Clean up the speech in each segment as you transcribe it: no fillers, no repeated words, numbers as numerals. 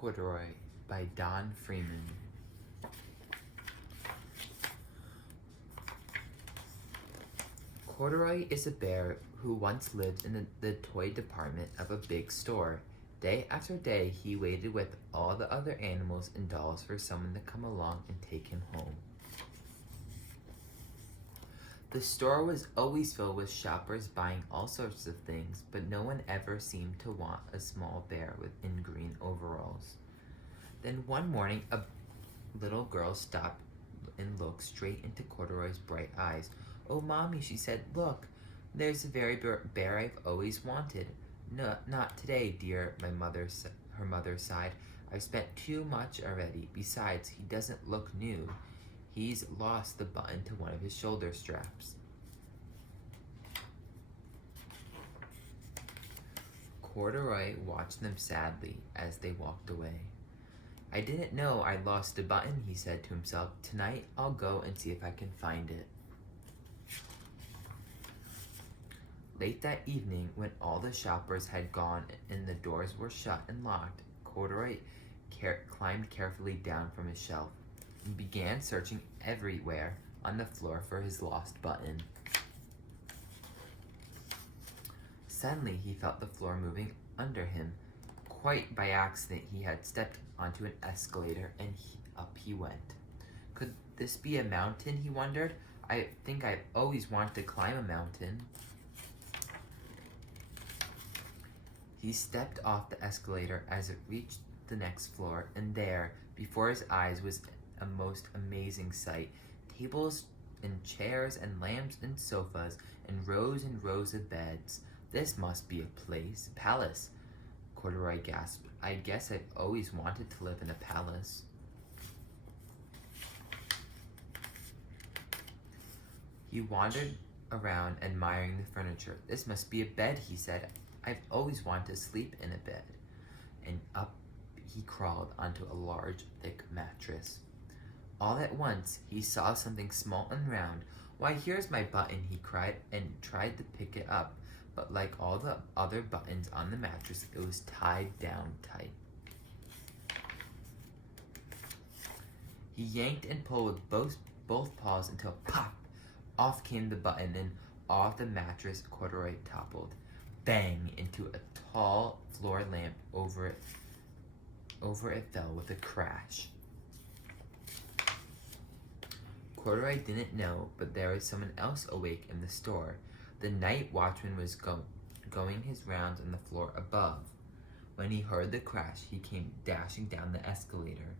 Corduroy by Don Freeman. Corduroy is a bear who once lived in the toy department of a big store. Day after day, he waited with all the other animals and dolls for someone to come along and take him home. The store was always filled with shoppers buying all sorts of things, but no one ever seemed to want a small bear in green overalls. Then one morning, a little girl stopped and looked straight into Corduroy's bright eyes. "Oh, Mommy," she said, "look, there's the very bear I've always wanted." "No, not today, dear," her mother sighed. "I've spent too much already. Besides, he doesn't look new. He's lost the button to one of his shoulder straps." Corduroy watched them sadly as they walked away. "I didn't know I'd lost a button," he said to himself. "Tonight I'll go and see if I can find it." Late that evening, when all the shoppers had gone and the doors were shut and locked, Corduroy climbed carefully down from his shelf and began searching everywhere on the floor for his lost button. Suddenly, he felt the floor moving under him. Quite by accident, he had stepped onto an escalator and up he went. Could this be a mountain, he wondered? I think I've always wanted to climb a mountain. He stepped off the escalator as it reached the next floor, and there, before his eyes, was a most amazing sight. Tables and chairs and lamps and sofas and rows of beds. "This must be a palace," Corduroy gasped. "I guess I've always wanted to live in a palace." He wandered around admiring the furniture. "This must be a bed," he said. "I've always wanted to sleep in a bed." And up he crawled onto a large, thick mattress. All at once, he saw something small and round. "Why, here's my button," he cried, and tried to pick it up. But like all the other buttons on the mattress, it was tied down tight. He yanked and pulled with both paws until pop! Off came the button, and off the mattress Corduroy toppled. Bang! Into a tall floor lamp. Over it fell with a crash. Corduroy didn't know, but there was someone else awake in the store. The night watchman was going his rounds on the floor above. When he heard the crash, he came dashing down the escalator.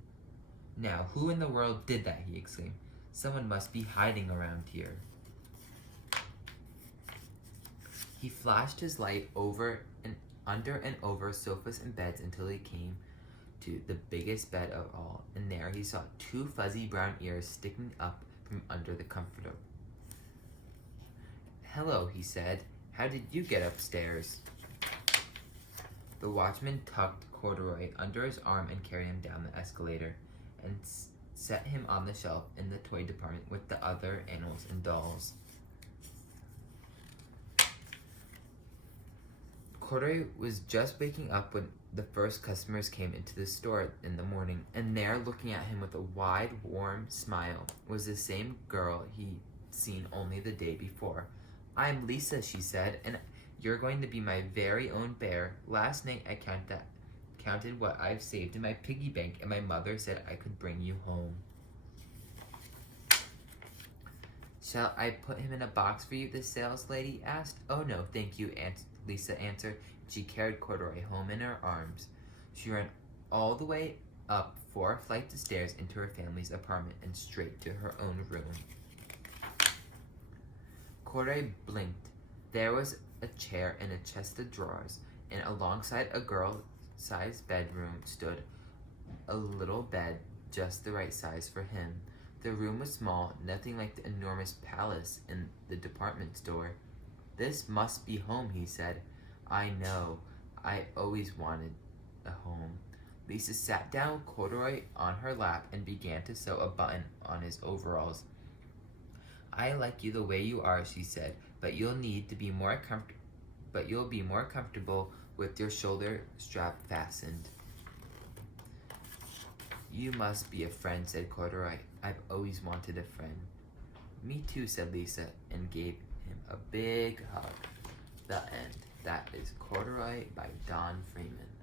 "Now, who in the world did that?" he exclaimed. "Someone must be hiding around here." He flashed his light under and over sofas and beds until he came to the biggest bed of all, and there he saw two fuzzy brown ears sticking up from under the comforter. "Hello," he said. "How did you get upstairs?" The watchman tucked Corduroy under his arm and carried him down the escalator and set him on the shelf in the toy department with the other animals and dolls. Corduroy was just waking up when the first customers came into the store in the morning, and there, looking at him with a wide, warm smile, was the same girl he'd seen only the day before. "I'm Lisa," she said, "and you're going to be my very own bear. Last night I counted what I've saved in my piggy bank, and my mother said I could bring you home." "Shall I put him in a box for you?" the sales lady asked. "Oh no, thank you," Lisa answered. She carried Corduroy home in her arms. She ran all the way up 4 flights of stairs into her family's apartment and straight to her own room. Corduroy blinked. There was a chair and a chest of drawers, and alongside a girl-sized bedroom stood a little bed just the right size for him. The room was small, nothing like the enormous palace in the department store. "This must be home," he said. "I know. I always wanted a home." Lisa sat down with Corduroy on her lap and began to sew a button on his overalls. "I like you the way you are," she said, but you'll be more comfortable with your shoulder strap fastened." You must be a friend, said Corduroy. I've always wanted a friend. Me too, said Lisa, and gave him a big hug. The end. That is Corduroy by Don Freeman.